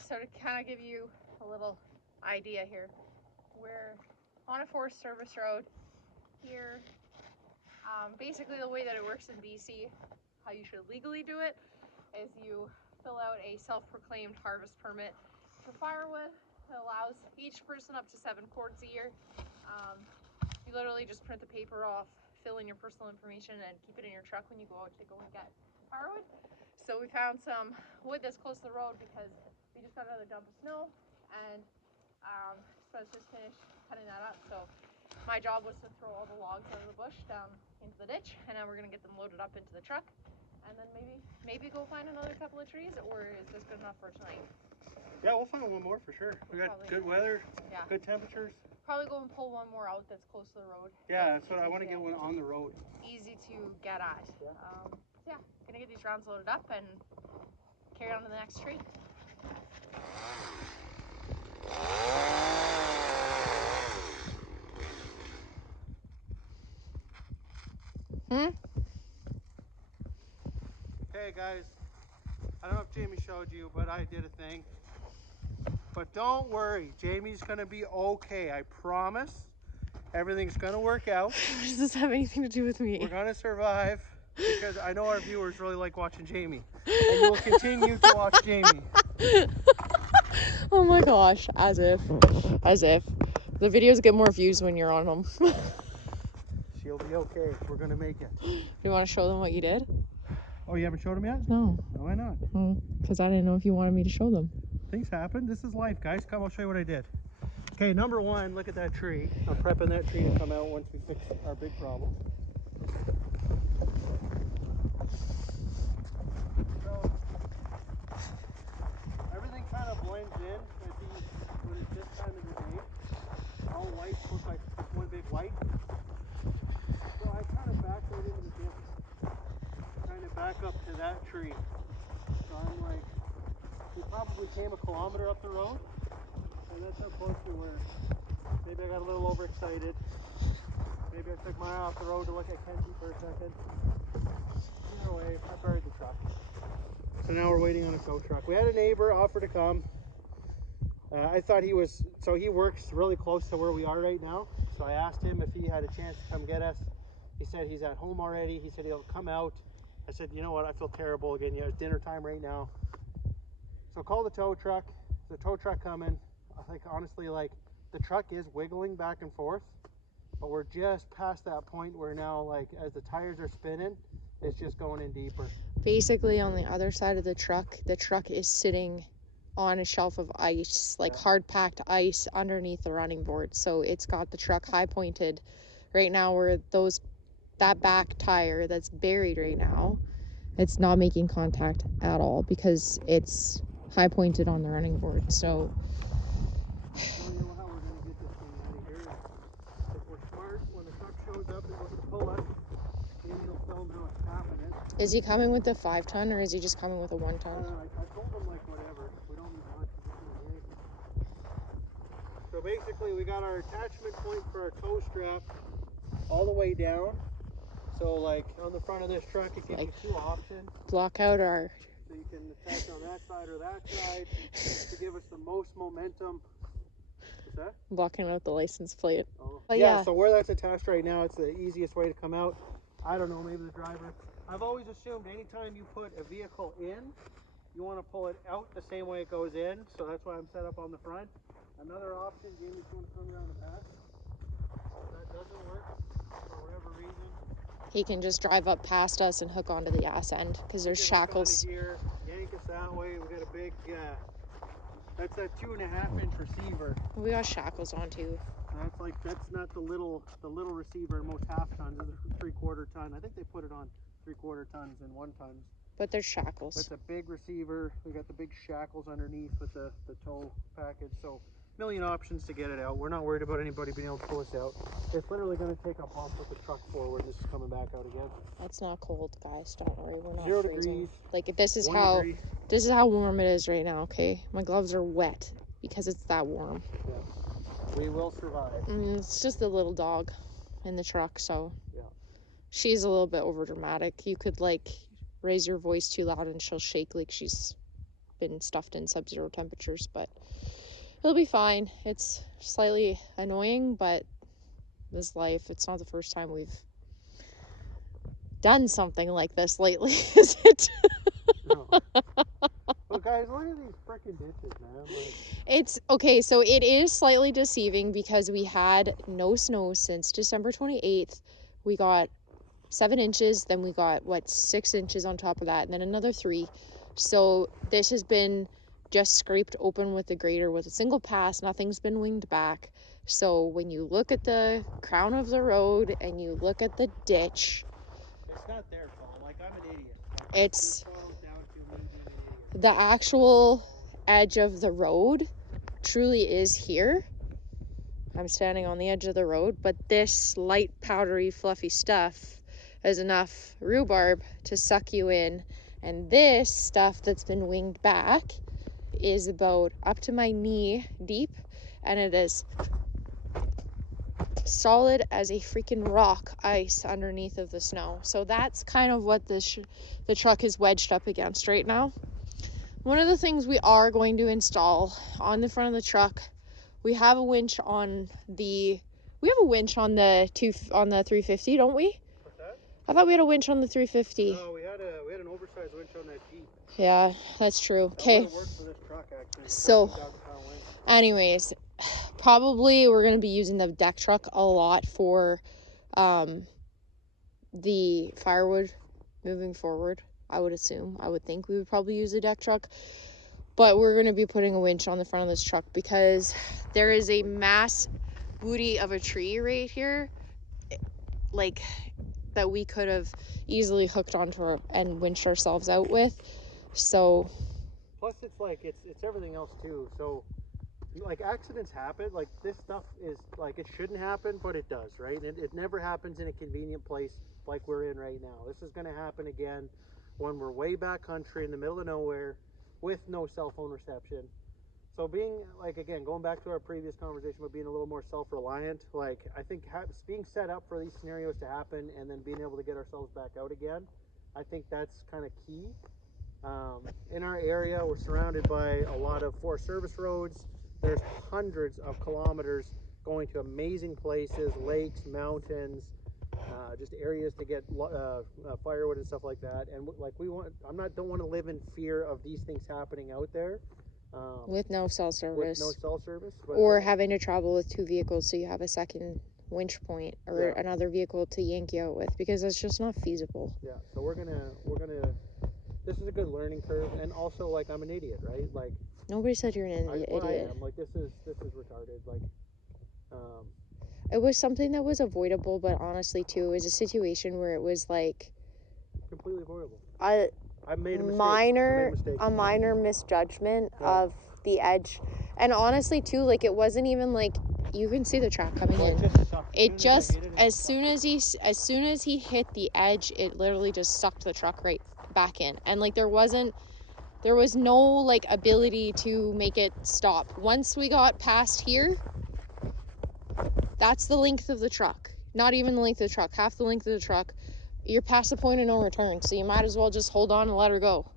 so to kind of give you a little idea here, we're on a Forest Service road here. Basically the way that it works in BC, how you should legally do it, is you fill out a self-proclaimed harvest permit for firewood that allows each person up to 7 cords a year. You literally just print the paper off, fill in your personal information, and keep it in your truck when you go out to go and get firewood. So we found some wood that's close to the road because we just got another dump of snow, and Spence just finished cutting that up. So my job was to throw all the logs out of the bush down into the ditch, and now we're gonna get them loaded up into the truck, and then maybe go find another couple of trees. Or is this good enough for tonight? Yeah, we'll find one more for sure. We got good weather, good temperatures. Probably go and pull one more out that's close to the road. Yeah, that's what I want to get one on the road. Easy to get at. Yeah, gonna get these rounds loaded up and carry on to the next tree. Hey guys, I don't know if Jamie showed you, but I did a thing. But don't worry, Jamie's gonna be okay, I promise. Everything's gonna work out. Does this have anything to do with me? We're gonna survive because I know our viewers really like watching Jamie. And you will continue to watch Jamie. Oh my gosh, as if. The videos get more views when you're on them. She'll be okay, we're gonna make it. You wanna show them what you did? Oh, you haven't showed them yet? No. Why not? Because I didn't know if you wanted me to show them. Things happen, this is life guys. Come, I'll show you what I did. Okay, number one, look at that tree. I'm prepping that tree to come out once we fix our big problem. So, everything kind of blends in when it's this time of the day. All white looks like it's one big white. So I kind of backed right into the dip, trying to back up to that tree. So I'm like, we probably came a kilometer up the road. And that's how close we were. Maybe I got a little overexcited. Maybe I took my eye off the road to look at Kenji for a second. Either way, I buried the truck. So now we're waiting on a tow truck. We had a neighbor offer to come. I thought he was, so he works really close to where we are right now. So I asked him if he had a chance to come get us. He said he's at home already. He said he'll come out. I said, you know what, I feel terrible again. It's dinner time right now. So call the tow truck. The tow truck coming. Like honestly, like the truck is wiggling back and forth, but we're just past that point where now, like as the tires are spinning, it's just going in deeper. Basically on the other side of the truck is sitting on a shelf of ice, like hard packed ice underneath the running board. So it's got the truck high pointed right now where that back tire that's buried right now, it's not making contact at all because it's high pointed on the running board. So I don't know how we're going to get this thing out of here. If we're smart, when the truck shows up and wants to pull us, maybe he'll film how it's happening. is he coming with a 5-ton or is he just coming with a 1-ton? I told him like whatever. We don't need much. So basically we got our attachment point for our tow strap all the way down. So like on the front of this truck it gives you two options. Block out our... So you can attach on that side or that side to give us the most momentum. What's that? Blocking out the license plate. Oh. But Yeah, so where that's attached right now, it's the easiest way to come out. I don't know, maybe the driver. I've always assumed anytime you put a vehicle in, you want to pull it out the same way it goes in. So that's why I'm set up on the front. Another option, Jamie's going to come around the back. If that doesn't work, for whatever reason, he can just drive up past us and hook onto the ass end because there's shackles. Here, yank us that way. We got a big, that's a 2.5-inch receiver. We got shackles on too. That's not the little receiver. Most half tons, are 3/4 ton. I think they put it on 3/4 tons and 1 tons. But there's shackles. That's a big receiver. We got the big shackles underneath with the tow package. So million options to get it out. We're not worried about anybody being able to pull us out. It's literally going to take a bump with the truck forward. This is coming back out again. It's not cold, guys. Don't worry. We're not 0 freezing. degrees. Like this is how warm it is right now. Okay, my gloves are wet because it's that warm. Yeah. We will survive. It's just a little dog in the truck, so yeah. She's a little bit over dramatic. You could like raise your voice too loud and she'll shake like she's been stuffed in sub-zero temperatures, but it'll be fine. It's slightly annoying, but this life, it's not the first time we've done something like this lately, is it? No. But guys, look at these freaking ditches, man. Like, It's okay, so it is slightly deceiving because we had no snow since December 28th. We got 7 inches, then we got 6 inches on top of that, and then another 3. So this has been just scraped open with the grader with a single pass. Nothing's been winged back. So when you look at the crown of the road and you look at the ditch, it's not their fault. Like, I'm an idiot. Like, it's this falls down to me being an idiot. the actual edge of the road truly is here. I'm standing on the edge of the road, but this light, powdery, fluffy stuff is enough rhubarb to suck you in. And this stuff that's been winged back is about up to my knee deep, and it is solid as a freaking rock ice underneath of the snow. So that's kind of what the truck is wedged up against right now. One of the things we are going to install on the front of the truck, we have a winch on the 350, don't we? What's that? I thought we had a winch on the 350. No, we had an oversized winch on that Jeep. Yeah, that's true. That Okay. would've worked for this truck, actually. So, 13,000-pound winch. anyways, probably we're going to be using the deck truck a lot for the firewood moving forward. I would think we would probably use a deck truck, but we're going to be putting a winch on the front of this truck because there is a mass booty of a tree right here, like, that we could have easily hooked onto and winched ourselves out with. So plus it's like it's everything else too. So like, accidents happen. Like, this stuff is like, it shouldn't happen, but it does, right? It never happens in a convenient place like we're in right now. This is going to happen again when we're way back country in the middle of nowhere with no cell phone reception. So being, like, again, going back to our previous conversation about being a little more self-reliant, like, I think being set up for these scenarios to happen and then being able to get ourselves back out again, I think that's kind of key. In our area, we're surrounded by a lot of Forest Service roads. There's hundreds of kilometers going to amazing places, lakes, mountains, just areas to get firewood and stuff like that. And like, don't want to live in fear of these things happening out there. with no cell service. Or having to travel with 2 vehicles so you have a second winch point or another vehicle to yank you out with, because that's just not feasible. Yeah, so we're gonna this is a good learning curve. And also, like, I'm an idiot, right? Like, nobody said you're an idiot. I am. Like, this is retarded. Like, it was something that was avoidable, but honestly too, it was a situation where it was like completely avoidable. I made a mistake. A minor misjudgment of the edge. And honestly too, like, it wasn't even like, you can see the track coming in. As soon as he hit the edge, it literally just sucked the truck right back in. And like, there was no like ability to make it stop. Once we got past here, that's the length of the truck. Not even the length of the truck, half the length of the truck. You're past the point of no return, so you might as well just hold on and let her go.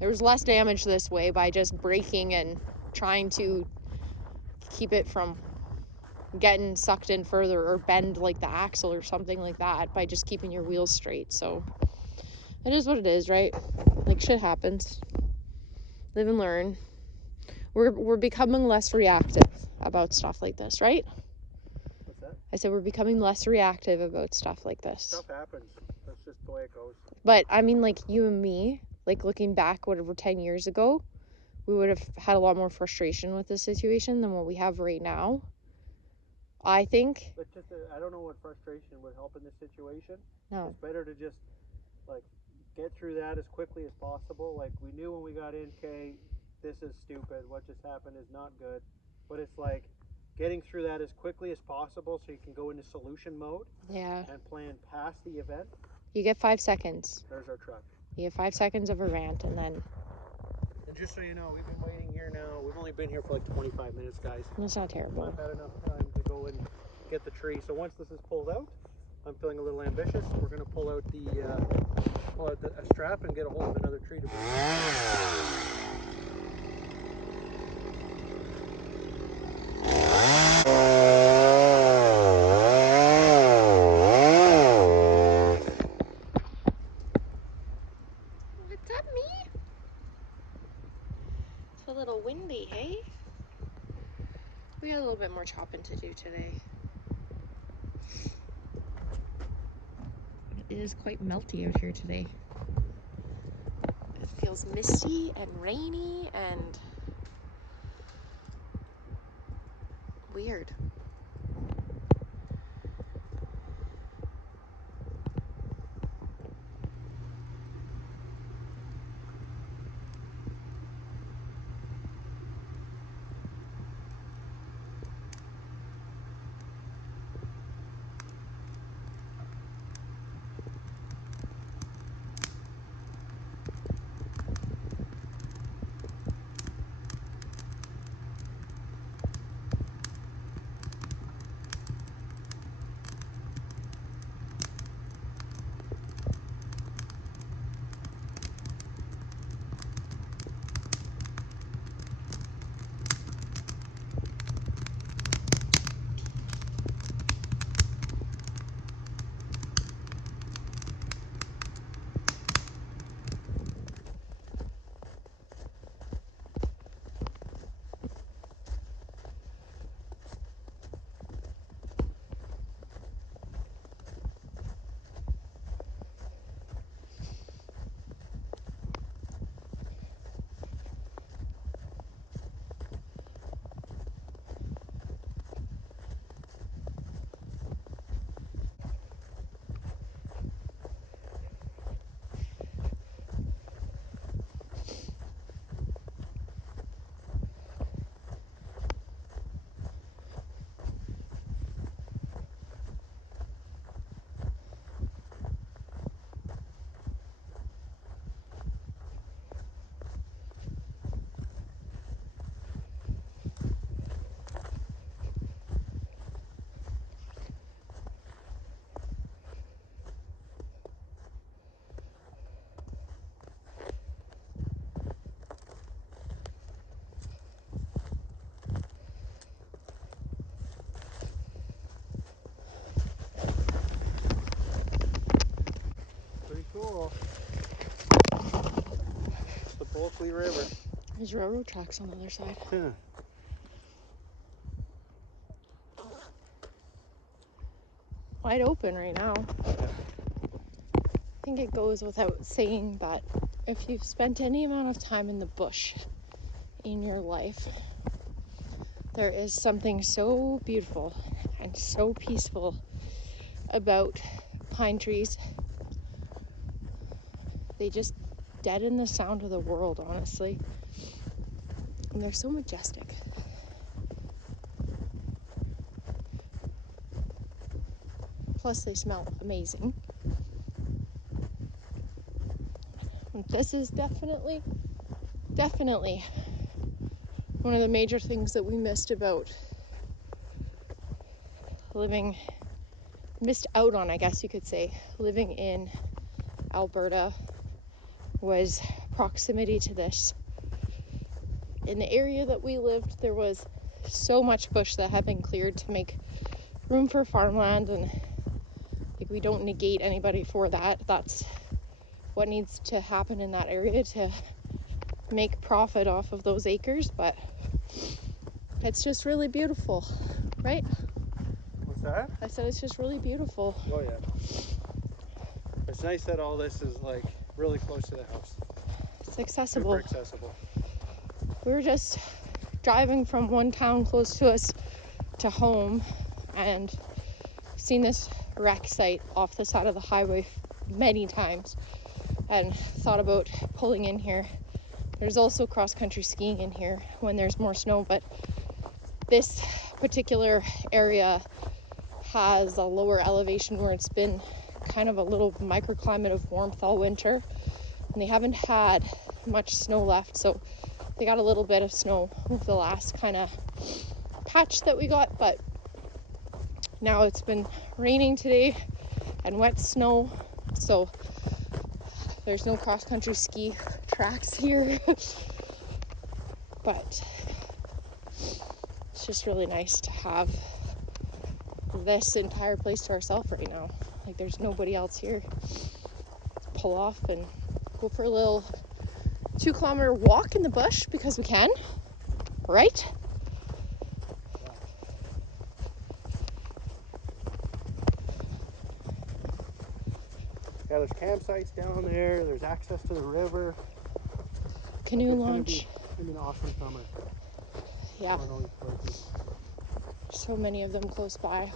There was less damage this way by just braking and trying to keep it from getting sucked in further or bend like the axle or something like that by just keeping your wheels straight. So it is what it is, right? Like, shit happens. Live and learn. We're becoming less reactive about stuff like this, right? What's that? I said we're becoming less reactive about stuff like this. Stuff happens. That's just the way it goes. But I mean, like, you and me, like, looking back whatever 10 years ago, we would have had a lot more frustration with this situation than what we have right now, I think. But just I don't know what frustration would help in this situation. No. It's better to just, like, get through that as quickly as possible. Like, we knew when we got in, okay, this is stupid, what just happened is not good, but it's like getting through that as quickly as possible so you can go into solution mode. Yeah. And plan past the event. You get 5 seconds. There's our truck. You get 5 seconds of a rant, and then... And just so you know, we've been waiting here now. We've only been here for like 25 minutes, guys. That's not terrible. I've had enough time to go and get the tree. So once this is pulled out, I'm feeling a little ambitious. We're going to pull out the pull out a strap and get a hold of another tree to bring. What's up, me? It's a little windy, hey? We got a little bit more chopping to do today. It is quite melty out here today. It feels misty and rainy and weird. Pretty cool. It's the Bulkley River. There's railroad tracks on the other side. Yeah. Wide open right now. I think it goes without saying, but if you've spent any amount of time in the bush in your life, there is something so beautiful and so peaceful about pine trees. They just deaden the sound of the world, honestly. And they're so majestic. Plus, they smell amazing. And this is definitely one of the major things that we missed out on, I guess you could say, living in Alberta, was proximity to this. In the area that we lived, there was so much bush that had been cleared to make room for farmland, and like, we don't negate anybody for that. That's what needs to happen in that area to make profit off of those acres, but it's just really beautiful, right? What's that? I said it's just really beautiful. Oh yeah. It's nice that all this is like really close to the house. It's accessible. Super accessible. We were just driving from one town close to us to home and seen this wreck site off the side of the highway many times and thought about pulling in here. There's also cross-country skiing in here when there's more snow, but this particular area has a lower elevation where it's been kind of a little microclimate of warmth all winter, and they haven't had much snow left, so they got a little bit of snow with the last kind of patch that we got, but now it's been raining today and wet snow, so There's no cross-country ski tracks here. But it's just really nice to have this entire place to ourselves right now. Like, there's nobody else here. Let's pull off and go for a little 2-kilometer walk in the bush because we can, right? Yeah, there's campsites down there. There's access to the river. Canoe launch. It's gonna be an awesome summer. Yeah. On all these places. So many of them close by.